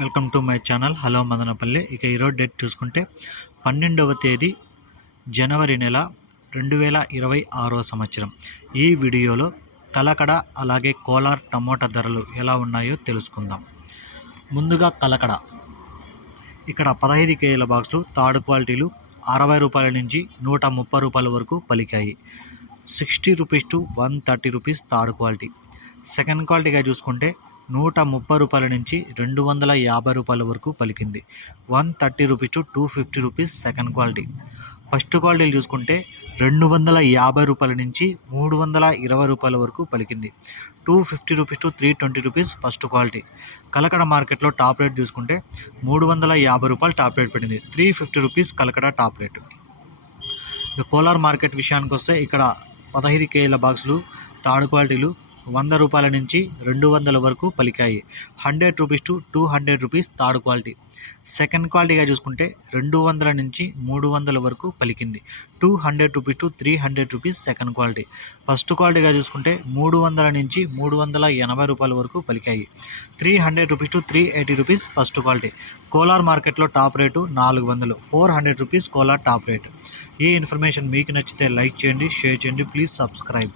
Welcome to my channel. Hello Madanapalle. ఇక ఈరోజు date చూసుకుంటే పన్నెండవ తేదీ జనవరి నెల రెండు వేల ఇరవై ఆరో సంవత్సరం. ఈ వీడియోలో కలకడ అలాగే కోలార్ టమోటా ధరలు ఎలా ఉన్నాయో తెలుసుకుందాం. ముందుగా కలకడ. ఇక్కడ పదహైదు కేజీల బాక్సులు థర్డ్ క్వాలిటీలు అరవై రూపాయల నుంచి నూట ముప్పై రూపాయల వరకు పలికాయి. Sixty rupees to one thirty rupees third quality. Second క్వాలిటీగా చూసుకుంటే నూట ముప్పై రూపాయల నుంచి రెండు వందల యాభై రూపాయల వరకు పలికింది. One thirty rupees to two fifty rupees second quality. First క్వాలిటీలు చూసుకుంటే రెండు వందల యాభై రూపాయల నుంచి మూడు వందల ఇరవై రూపాయల వరకు పలికింది. Two fifty rupees to three twenty rupees first quality. Kalakada మార్కెట్లో టాప్ రేట్ చూసుకుంటే మూడు వందల యాభై రూపాయలు టాప్ రేట్ పడింది three fifty rupees Kalakada top rate. Kolar market విషయానికి వస్తే ఇక్కడ పదహైదు కేజీల బాక్సులు థర్డ్ క్వాలిటీలు వంద రూపాయల నుంచి రెండు వందల వరకు పలికాయి. Hundred rupees to two hundred rupees third quality. Second క్వాలిటీగా చూసుకుంటే రెండు వందల నుంచి మూడు వందల వరకు పలికింది. Two hundred rupees to three hundred rupees second quality. First క్వాలిటీగా చూసుకుంటే మూడు వందల నుంచి మూడు వందల ఎనభై రూపాయల వరకు పలికాయి. Three hundred rupees to three eighty rupees first quality. Kolar మార్కెట్లో టాప్ రేటు నాలుగు వందలు. Four hundred rupees Kolar top rate. ఈ ఇన్ఫర్మేషన్ మీకు నచ్చితే లైక్ చేయండి షేర్ చేయండి. Please subscribe.